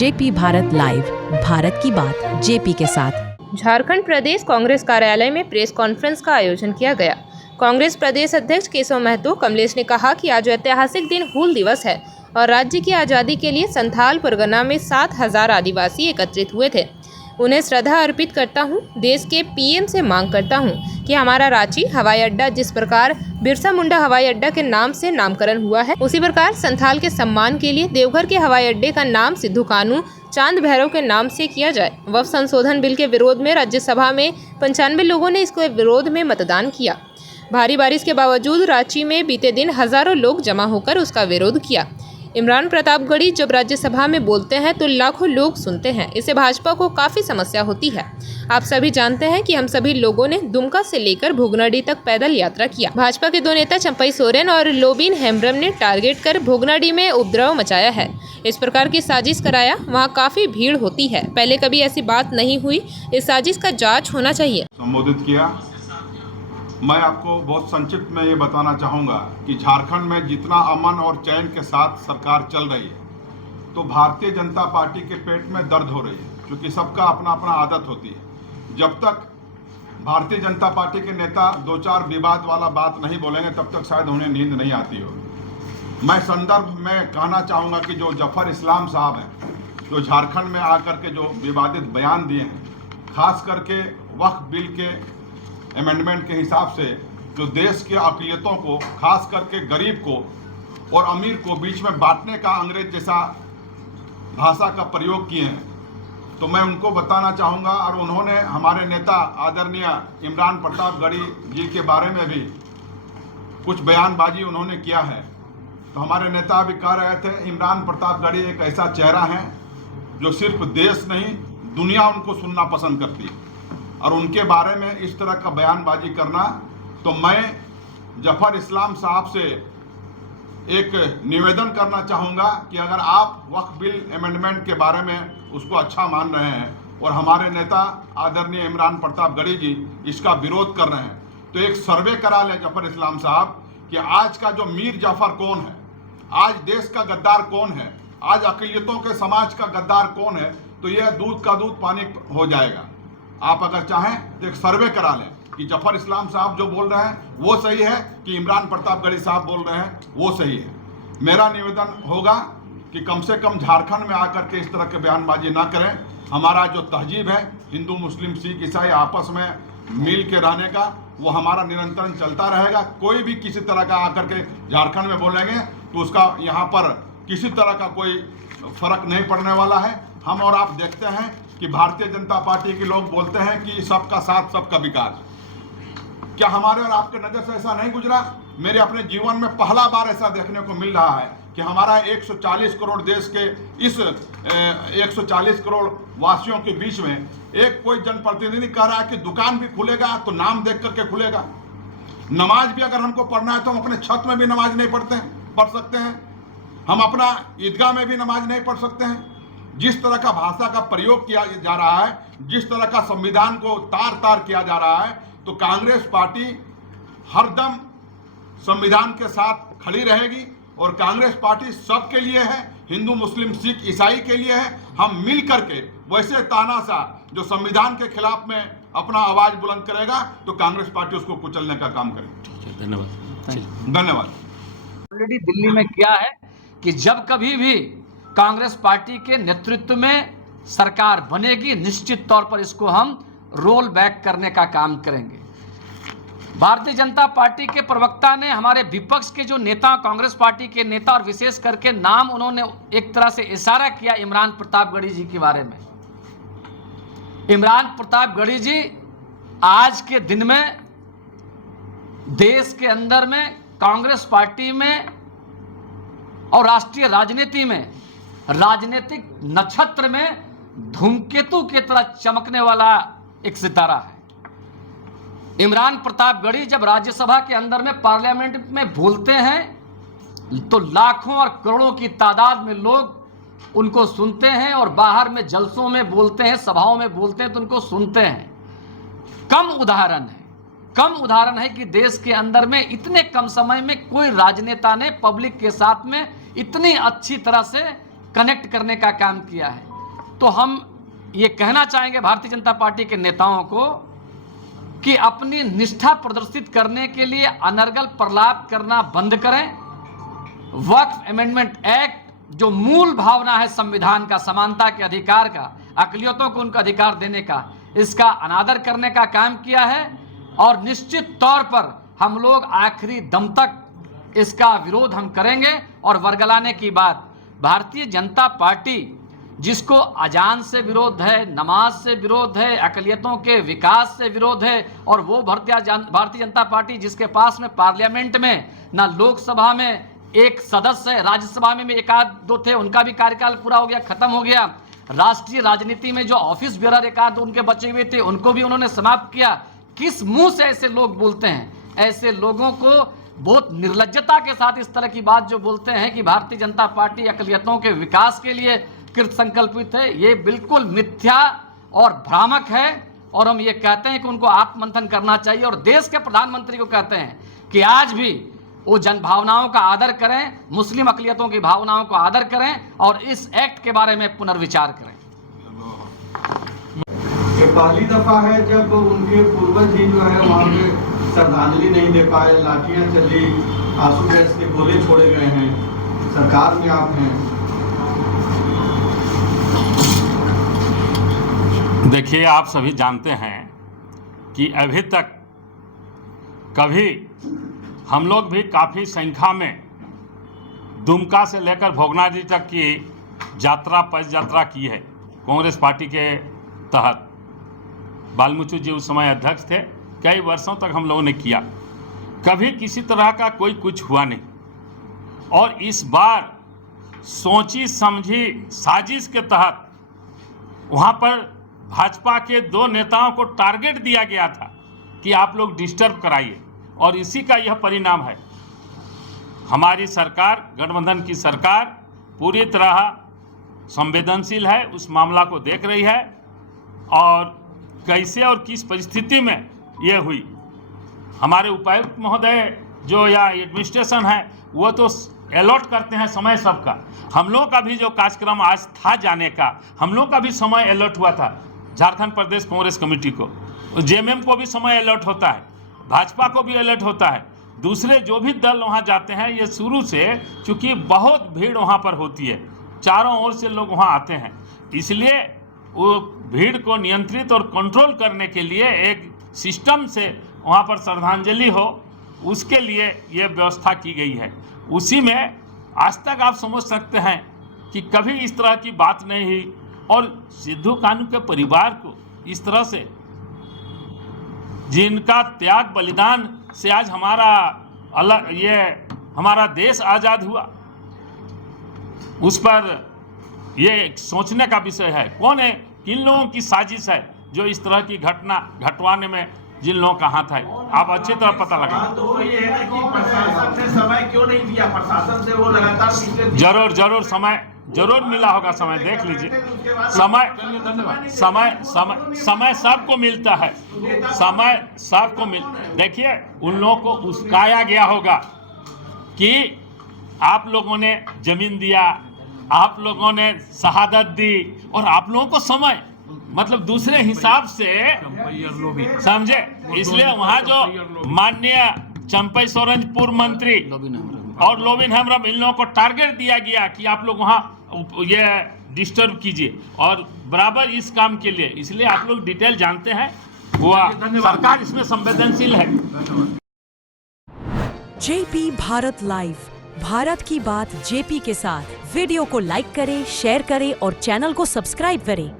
JP Bharat live, Bharat की बात JP के साथ। झारखंड प्रदेश कांग्रेस कार्यालय में प्रेस कॉन्फ्रेंस का आयोजन किया गया। कांग्रेस प्रदेश अध्यक्ष केशव महतो कमलेश ने कहा कि आज ऐतिहासिक दिन हूल दिवस है और राज्य की आज़ादी के लिए संथाल परगना में 7,000 आदिवासी एकत्रित हुए थे। उन्हें श्रद्धा अर्पित करता हूं। देश के पीएम से मांग करता हूं कि हमारा रांची हवाई अड्डा जिस प्रकार बिरसा मुंडा हवाई अड्डा के नाम से नामकरण हुआ है, उसी प्रकार संथाल के सम्मान के लिए देवघर के हवाई अड्डे का नाम सिद्धू कानू चांद भैरव के नाम से किया जाए। वक्फ संशोधन बिल के विरोध में राज्यसभा में 95 लोगों ने इसके विरोध में मतदान किया। भारी बारिश के बावजूद रांची में बीते दिन हजारों लोग जमा होकर उसका विरोध किया। इमरान प्रतापगढ़ी जब राज्यसभा में बोलते हैं तो लाखों लोग सुनते हैं। इससे भाजपा को काफ़ी समस्या होती है। आप सभी जानते हैं कि हम सभी लोगों ने दुमका से लेकर भोगनाडी तक पैदल यात्रा किया। भाजपा के दो नेता चंपई सोरेन और लोबिन हेम्ब्रम ने टारगेट कर भोगनाडी में उपद्रव मचाया है। इस प्रकार की साजिश कराया। वहाँ काफ़ी भीड़ होती है। पहले कभी ऐसी बात नहीं हुई। इस साजिश का जाँच होना चाहिए। संबोधित किया। मैं आपको बहुत संक्षिप्त में ये बताना चाहूँगा कि झारखंड में जितना अमन और चैन के साथ सरकार चल रही है, तो भारतीय जनता पार्टी के पेट में दर्द हो रही है, क्योंकि सबका अपना अपना आदत होती है। जब तक भारतीय जनता पार्टी के नेता दो चार विवाद वाला बात नहीं बोलेंगे, तब तक शायद उन्हें नींद नहीं आती होगी। मैं संदर्भ में कहना चाहूँगा कि जो जफर इस्लाम साहब हैं, जो झारखंड में आकर के जो विवादित बयान दिए हैं, खास करके वक्फ बिल के अमेंडमेंट के हिसाब से जो देश के अक़लियतों को, खास करके गरीब को और अमीर को बीच में बांटने का अंग्रेज जैसा भाषा का प्रयोग किए हैं, तो मैं उनको बताना चाहूँगा। और उन्होंने हमारे नेता आदरणीय इमरान प्रतापगढ़ी जी के बारे में भी कुछ बयानबाजी उन्होंने किया है। तो हमारे नेता भी कह रहे थे इमरान प्रतापगढ़ी एक ऐसा चेहरा है जो सिर्फ देश नहीं दुनिया उनको सुनना पसंद करती है, और उनके बारे में इस तरह का बयानबाजी करना, तो मैं जफर इस्लाम साहब से एक निवेदन करना चाहूँगा कि अगर आप वक्फ बिल अमेंडमेंट के बारे में उसको अच्छा मान रहे हैं और हमारे नेता आदरणीय इमरान प्रतापगढ़ी जी इसका विरोध कर रहे हैं, तो एक सर्वे करा लें जफर इस्लाम साहब कि आज का जो मीर जाफर कौन है, आज देश का गद्दार कौन है, आज अक़लियतों के समाज का गद्दार कौन है, तो यह दूध का दूध पानी हो जाएगा। आप अगर चाहें तो एक सर्वे करा लें कि जफर इस्लाम साहब जो बोल रहे हैं वो सही है कि इमरान प्रतापगढ़ी साहब बोल रहे हैं वो सही है। मेरा निवेदन होगा कि कम से कम झारखंड में आकर के इस तरह के बयानबाजी ना करें। हमारा जो तहजीब है हिंदू मुस्लिम सिख ईसाई आपस में मिल के रहने का, वो हमारा निरंतर चलता रहेगा। कोई भी किसी तरह का आकर के झारखंड में बोलेंगे तो उसका यहाँ पर किसी तरह का कोई फर्क नहीं पड़ने वाला है। हम और आप देखते हैं कि भारतीय जनता पार्टी के लोग बोलते हैं कि सबका साथ सबका विकास। क्या हमारे और आपके नज़र से ऐसा नहीं गुजरा? मेरे अपने जीवन में पहला बार ऐसा देखने को मिल रहा है कि हमारा 140 करोड़ देश के इस 140 करोड़ वासियों के बीच में एक कोई जनप्रतिनिधि कह रहा है कि दुकान भी खुलेगा तो नाम देख करके खुलेगा। नमाज भी अगर हमको पढ़ना है तो हम अपने छत में भी नमाज नहीं पढ़ सकते हैं, हम अपना ईदगाह में भी नमाज नहीं पढ़ सकते हैं। जिस तरह का भाषा का प्रयोग किया जा रहा है, जिस तरह का संविधान को तार तार किया जा रहा है, तो कांग्रेस पार्टी हरदम संविधान के साथ खड़ी रहेगी। और कांग्रेस पार्टी सबके लिए है, हिंदू मुस्लिम सिख ईसाई के लिए है। हम मिल करके वैसे तानाशाह जो संविधान के खिलाफ में अपना आवाज बुलंद करेगा तो कांग्रेस पार्टी उसको कुचलने का काम करेगी। धन्यवाद। ऑलरेडी दिल्ली में क्या है कि जब कभी भी कांग्रेस पार्टी के नेतृत्व में सरकार बनेगी, निश्चित तौर पर इसको हम रोल बैक करने का काम करेंगे। भारतीय जनता पार्टी के प्रवक्ता ने हमारे विपक्ष के जो नेता, कांग्रेस पार्टी के नेता और विशेष करके नाम उन्होंने एक तरह से इशारा किया इमरान प्रतापगढ़ी जी के बारे में। इमरान प्रतापगढ़ी जी आज के दिन में देश के अंदर में कांग्रेस पार्टी में और राष्ट्रीय राजनीति में राजनीतिक नक्षत्र में धूमकेतु की तरह चमकने वाला एक सितारा है। इमरान प्रतापगढ़ी जब राज्यसभा के अंदर में पार्लियामेंट में बोलते हैं तो लाखों और करोड़ों की तादाद में लोग उनको सुनते हैं, और बाहर में जलसों में बोलते हैं, सभाओं में बोलते हैं तो उनको सुनते हैं। कम उदाहरण है कि देश के अंदर में इतने कम समय में कोई राजनेता ने पब्लिक के साथ में इतनी अच्छी तरह से कनेक्ट करने का काम किया है। तो हम ये कहना चाहेंगे भारतीय जनता पार्टी के नेताओं को कि अपनी निष्ठा प्रदर्शित करने के लिए अनर्गल प्रलाप करना बंद करें। वक्फ अमेंडमेंट एक्ट जो मूल भावना है संविधान का, समानता के अधिकार का, अक़लियतों को उनका अधिकार देने का, इसका अनादर करने का काम किया है और निश्चित तौर पर हम लोग आखिरी दम तक इसका विरोध हम करेंगे। और वर्गलाने की बात, भारतीय जनता पार्टी जिसको अजान से विरोध है, नमाज से विरोध है, अक़लियतों के विकास से विरोध है, और वो भारतीय जनता पार्टी जिसके पास में पार्लियामेंट में ना लोकसभा में एक सदस्य है, राज्यसभा में भी एक आध दो थे, उनका भी कार्यकाल पूरा हो गया, खत्म हो गया। राष्ट्रीय राजनीति में जो ऑफिस बेरर एक आध उनके बचे हुए थे, उनको भी उन्होंने समाप्त किया। किस मुंह से ऐसे लोग बोलते हैं? ऐसे लोगों को बहुत निर्लज्जता के साथ इस तरह की बात जो बोलते हैं कि भारतीय जनता पार्टी अक़लियतों के विकास के लिए कृत संकल्पित है, ये बिल्कुल मिथ्या और भ्रामक है। और हम ये कहते हैं कि उनको आत्ममंथन करना चाहिए और देश के प्रधानमंत्री को कहते हैं कि आज भी वो जन भावनाओं का आदर करें, मुस्लिम अक़लियतों की भावनाओं को आदर करें और इस एक्ट के बारे में पुनर्विचार करें। ये पहली दफा है जब उनके पूर्वज ही जो है वहाँ पे श्रद्धांजलि नहीं दे पाए, लाठियाँ चली, आंसू गैस के गोले छोड़े गए हैं, सरकार में आप हैं। देखिए, आप सभी जानते हैं कि अभी तक कभी हम लोग भी काफ़ी संख्या में दुमका से लेकर भोगनाडी तक की यात्रा, पद यात्रा की है कांग्रेस पार्टी के तहत। बालमुचु जी उस समय अध्यक्ष थे, कई वर्षों तक हम लोगों ने किया, कभी किसी तरह का कोई कुछ हुआ नहीं। और इस बार सोची समझी साजिश के तहत वहाँ पर भाजपा के 2 नेताओं को टारगेट दिया गया था कि आप लोग डिस्टर्ब कराइए, और इसी का यह परिणाम है। हमारी सरकार, गठबंधन की सरकार पूरी तरह संवेदनशील है, उस मामला को देख रही है और कैसे और किस परिस्थिति में ये हुई। हमारे उपायुक्त महोदय जो या एडमिनिस्ट्रेशन है वो तो अलॉट करते हैं समय सबका। हम लोग का भी जो कार्यक्रम आज था जाने का, हम लोग का भी समय अलॉट हुआ था। झारखंड प्रदेश कांग्रेस कमेटी को, जेएमएम को भी समय अलॉट होता है, भाजपा को भी अलर्ट होता है। दूसरे जो भी दल वहाँ जाते हैं, ये शुरू से चूँकि बहुत भीड़ वहाँ पर होती है, चारों ओर से लोग वहाँ आते हैं, इसलिए वो भीड़ को नियंत्रित और कंट्रोल करने के लिए एक सिस्टम से वहाँ पर श्रद्धांजलि हो, उसके लिए ये व्यवस्था की गई है। उसी में आज तक आप समझ सकते हैं कि कभी इस तरह की बात नहीं हुई। और सिद्धू कानू के परिवार को इस तरह से, जिनका त्याग बलिदान से आज हमारा हमारा देश आज़ाद हुआ, उस पर ये सोचने का विषय है। कौन है, किन लोगों की साजिश है जो इस तरह की घटना घटवाने में जिन लोगों का हाथ है, आप अच्छी तरह पता लगा। तो ये है कि प्रशासन ने समय क्यों नहीं दिया? प्रशासन से वो लगातार जरूर समय जरूर मिला होगा, समय देख लीजिए। समय सबको मिलता है, समय सबको देखिए, उन लोगों को उस्काया गया होगा कि आप लोगों ने जमीन दिया, आप लोगों ने शहादत दी, और आप लोगों को समय मतलब दूसरे हिसाब से समझे। इसलिए वहाँ जो माननीय चंपई सोरेन पूर्व मंत्री और लोबिन हेम्ब्रम, इन लोगों को टारगेट दिया गया कि आप लोग वहाँ ये डिस्टर्ब कीजिए, और बराबर इस काम के लिए, इसलिए आप लोग डिटेल जानते हैं, हुआ सरकार इसमें संवेदनशील है। जेपी भारत लाइव, भारत की बात जेपी के साथ। वीडियो को लाइक करें, शेयर करें और चैनल को सब्सक्राइब करें।